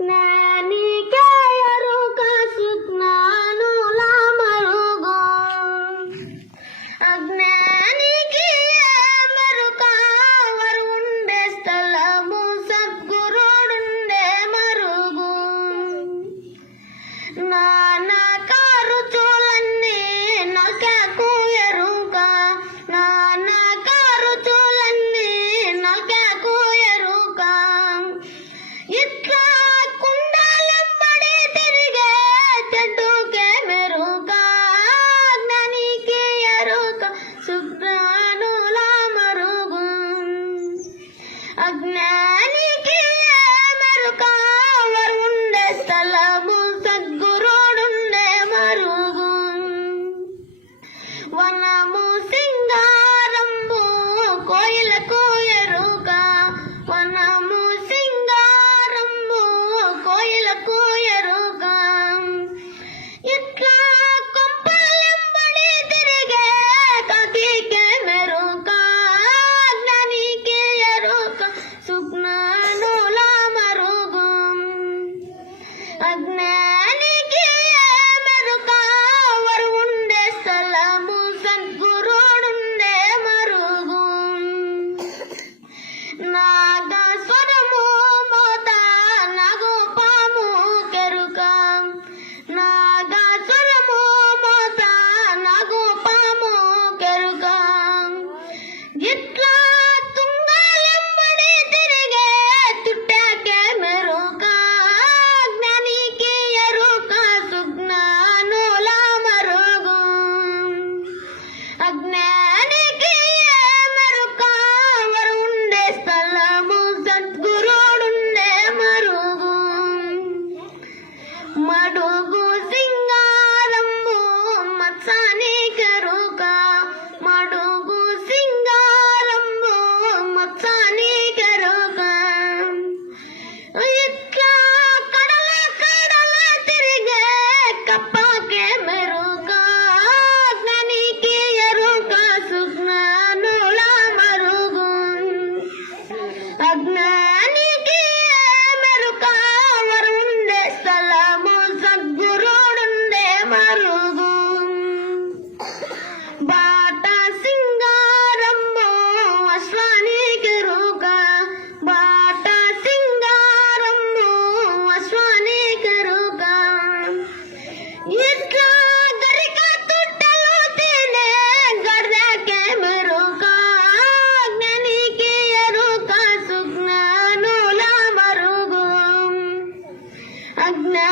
జ్ఞానికే ఎరుక సుజ్ఞానుల మరుగు అజ్ఞానికి మెరుక వారు ఉండే స్థలము సద్గురుడుండే మరుగు నానా ఖర్చులన్నీ నల్కెకు ఎరుక నానా ఖర్చులన్నీ నల్కెకు ఎరుక ఇట్లా కుండాలెంబడి తిరిగే చెట్టుకే మెరుక జ్ఞానికి ఎరుక సుజ్ఞానుల మరుగు అజ్ఞానికి మెరుక వారు ఉండే స్థలము సద్గురుడుండే మరుగు వనము సింగారంబు కోయిలకు ఎరుక వనము సింగారంబు కోయిలకు ఎరుక ఇట్లా కొంపలెంబడి తిరిగే కాకికే మెరుక జ్ఞానికి ఎరుక సుజ్ఞానుల మరుగు అజ్ఞానికి మెరుక వారు ఉండే స్థలము సద్గురుడుండే మరుగు నాగస్వరము మోత నాగు పాము కెరుక నాగస్వరము మోత నాగు పాము కెరుక ఇట్లా తుంగలెంబడి తిరిగే చుట్టకే మెరుక జ్ఞానికి ఎరుక సుజ్ఞానుల మరుగు అజ్ఞానికి మెరుక వారు ఉండే స్థలము సద్గురుడుండే మరుగు మడుగు సింగారము మత్సానికి ఎరుక మడుగు సింగారము మత్సానికి ఎరుక ఇట్లా కడల కడల తిరిగే కప్పకే మెరుక జ్ఞానికి ఎరుక సుజ్ఞానుల మరుగు అజ్ఞానికి మెరుక వారు ఉండే స్థలము సద్గురుడుండే మరుగు బాట సింగారము అశ్వానికి ఎరుక బాట సింగారము అశ్వానికి ఎరుక ఇట్లా గరిక తుట్టలు తినే గడ్డకే మెరుక జ్ఞానికి ఎరుక సుజ్ఞానుల మరుగు అజ్ఞా